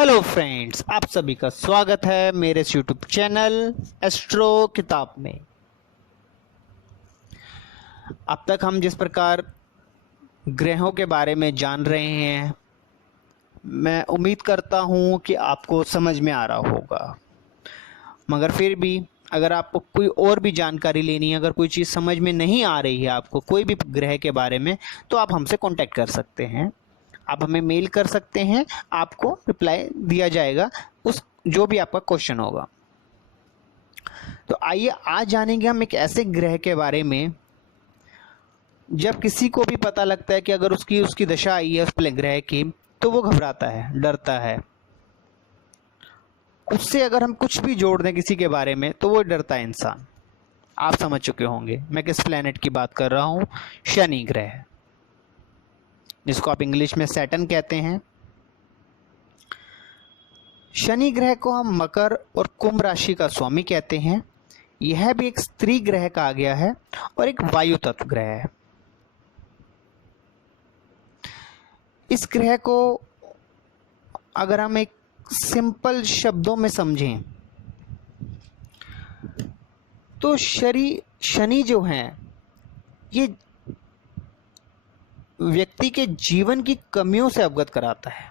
Hello friends, आप सभी का स्वागत है मेरे इस यूट्यूब चैनल एस्ट्रो किताब में। अब तक हम जिस प्रकार ग्रहों के बारे में जान रहे हैं, मैं उम्मीद करता हूं कि आपको समझ में आ रहा होगा। मगर फिर भी अगर आपको कोई और भी जानकारी लेनी है, अगर कोई चीज़ समझ में नहीं आ रही है आपको कोई भी ग्रह के बारे में, तो आप हमसे कांटेक्ट कर सकते हैं। आप हमें मेल कर सकते हैं, आपको रिप्लाई दिया जाएगा उस जो भी आपका क्वेश्चन होगा। तो आइए आज जानेंगे हम एक ऐसे ग्रह के बारे में जब किसी को भी पता लगता है कि अगर उसकी उसकी दशा आई है उस ग्रह की, तो वो घबराता है, डरता है। उससे अगर हम कुछ भी जोड़ दें किसी के बारे में तो वो डरता है इंसान। आप समझ चुके होंगे मैं किस प्लेनेट की बात कर रहा हूँ। शनि ग्रह, जिसको आप इंग्लिश में सैटर्न कहते हैं। शनि ग्रह को हम मकर और कुंभ राशि का स्वामी कहते हैं। यह भी एक स्त्री ग्रह कहा गया है और एक वायु तत्व ग्रह है। इस ग्रह को अगर हम एक सिंपल शब्दों में समझें तो शनि जो है ये व्यक्ति के जीवन की कमियों से अवगत कराता है।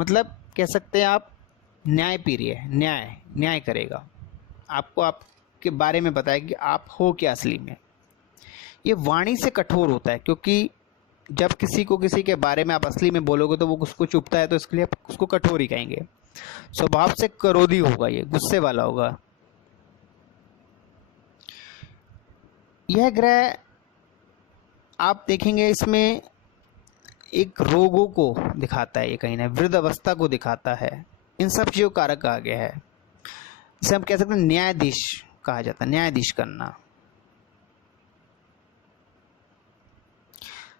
मतलब कह सकते हैं आप न्यायप्रिय है, न्याय करेगा, आपको आपके बारे में बताएगा कि आप हो क्या असली में। ये वाणी से कठोर होता है, क्योंकि जब किसी के बारे में आप असली में बोलोगे तो वो उसको चुभता है, तो इसके लिए आप उसको कठोर ही कहेंगे। स्वभाव से क्रोधी होगा, ये गुस्से वाला होगा। यह ग्रह आप देखेंगे इसमें एक रोगों को दिखाता है, ये कहीं ना वृद्ध अवस्था को दिखाता है। इन सब चीज़ों का कारक आ गया है। इसे हम कह सकते हैं न्यायाधीश कहा जाता है, न्यायाधीश करना।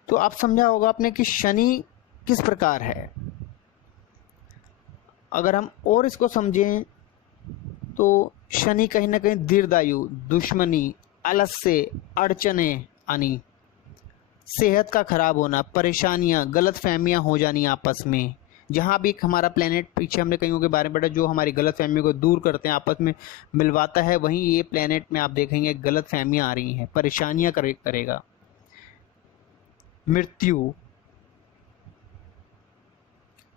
तो आप समझा होगा आपने कि शनि किस प्रकार है। अगर हम और इसको समझें तो शनि कहीं ना कहीं दीर्घायु, दुश्मनी, आलस्य, अड़चने आनी, सेहत का खराब होना, परेशानियां, गलत फहमियां हो जानी आपस में। जहाँ भी एक हमारा प्लेनेट, पीछे हमने कईयों के बारे में पढ़ा जो हमारी गलत फहमियों को दूर करते हैं, आपस में मिलवाता है, वहीं ये प्लेनेट में आप देखेंगे गलत फहमियां आ रही हैं, परेशानियां करेगा। मृत्यु,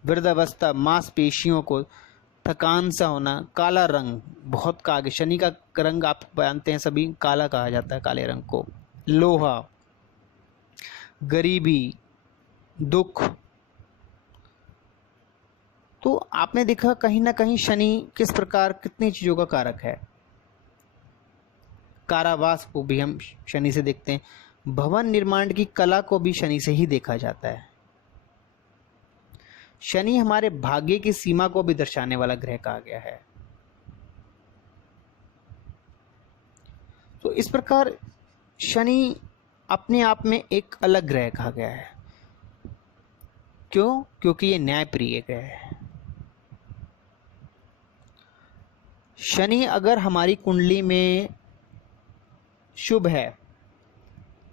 वृद्धावस्था, मांसपेशियों को थकान सा होना, काला रंग, बहुत कागे, शनि का रंग आप जानते हैं सभी, काला कहा जाता है काले रंग को। लोहा, गरीबी, दुख। तो आपने देखा कहीं ना कहीं शनि किस प्रकार कितनी चीजों का कारक है। कारावास को भी हम शनि से देखते हैं। भवन निर्माण की कला को भी शनि से ही देखा जाता है। शनि हमारे भाग्य की सीमा को भी दर्शाने वाला ग्रह कहा गया है। तो इस प्रकार शनि अपने आप में एक अलग ग्रह कहा गया है। क्यों? क्योंकि ये न्यायप्रिय ग्रह है। शनि अगर हमारी कुंडली में शुभ है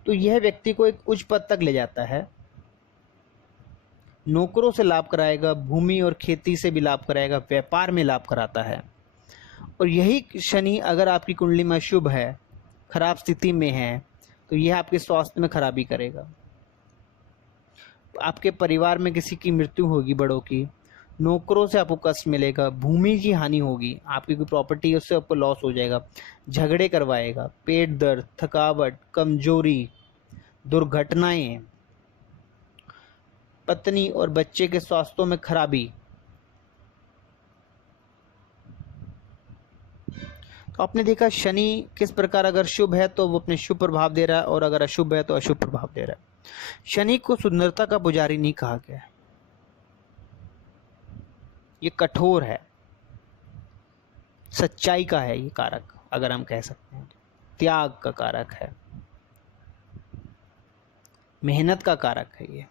तो यह व्यक्ति को एक उच्च पद तक ले जाता है, नौकरों से लाभ कराएगा, भूमि और खेती से भी लाभ कराएगा, व्यापार में लाभ कराता है। और यही शनि अगर आपकी कुंडली में शुभ है, खराब स्थिति में है, तो यह आपके स्वास्थ्य में खराबी करेगा। आपके परिवार में किसी की मृत्यु होगी, बड़ों की, नौकरों से आपको कष्ट मिलेगा, भूमि की हानि होगी, आपकी कोई प्रॉपर्टी है उससे आपको लॉस हो जाएगा, झगड़े करवाएगा, पेट दर्द, थकावट, कमजोरी, दुर्घटनाएं, पत्नी और बच्चे के स्वास्थ्यों में खराबी। तो आपने देखा शनि किस प्रकार अगर शुभ है तो वो अपने शुभ प्रभाव दे रहा है, और अगर अशुभ है तो अशुभ प्रभाव दे रहा है। शनि को सुंदरता का पुजारी नहीं कहा गया है, ये कठोर है, सच्चाई का है ये कारक, अगर हम कह सकते हैं त्याग का कारक है, मेहनत का कारक है ये।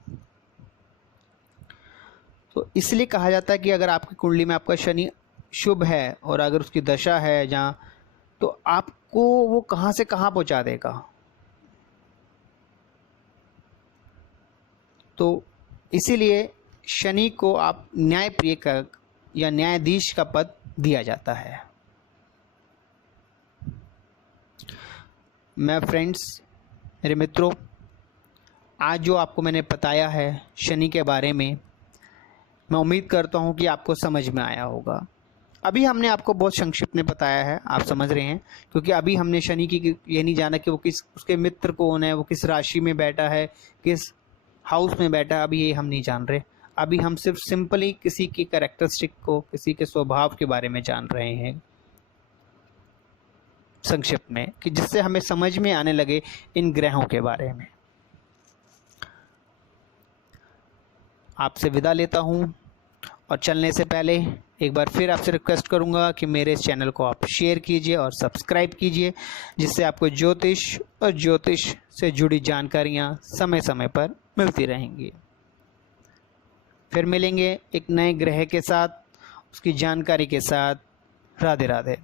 तो इसलिए कहा जाता है कि अगर आपकी कुंडली में आपका शनि शुभ है और अगर उसकी दशा है जहाँ, तो आपको वो कहाँ से कहाँ पहुंचा देगा। तो इसीलिए शनि को आप न्यायप्रिय का या न्यायाधीश का पद दिया जाता है। मैं फ्रेंड्स, मेरे मित्रों, आज जो आपको मैंने बताया है शनि के बारे में, मैं उम्मीद करता हूँ कि आपको समझ में आया होगा। अभी हमने आपको बहुत संक्षिप्त में बताया है, आप समझ रहे हैं, क्योंकि अभी हमने शनि की ये नहीं जाना कि वो किस, उसके मित्र कौन है, वो किस राशि में बैठा है, किस हाउस में बैठा है, अभी ये हम नहीं जान रहे। अभी हम सिर्फ सिंपली किसी की कैरेक्टरिस्टिक को, किसी के स्वभाव के बारे में जान रहे हैं संक्षिप्त में, कि जिससे हमें समझ में आने लगे इन ग्रहों के बारे में। आपसे विदा लेता हूँ और चलने से पहले एक बार फिर आपसे रिक्वेस्ट करूंगा कि मेरे इस चैनल को आप शेयर कीजिए और सब्सक्राइब कीजिए, जिससे आपको ज्योतिष और ज्योतिष से जुड़ी जानकारियां समय समय पर मिलती रहेंगी। फिर मिलेंगे एक नए ग्रह के साथ, उसकी जानकारी के साथ। राधे राधे।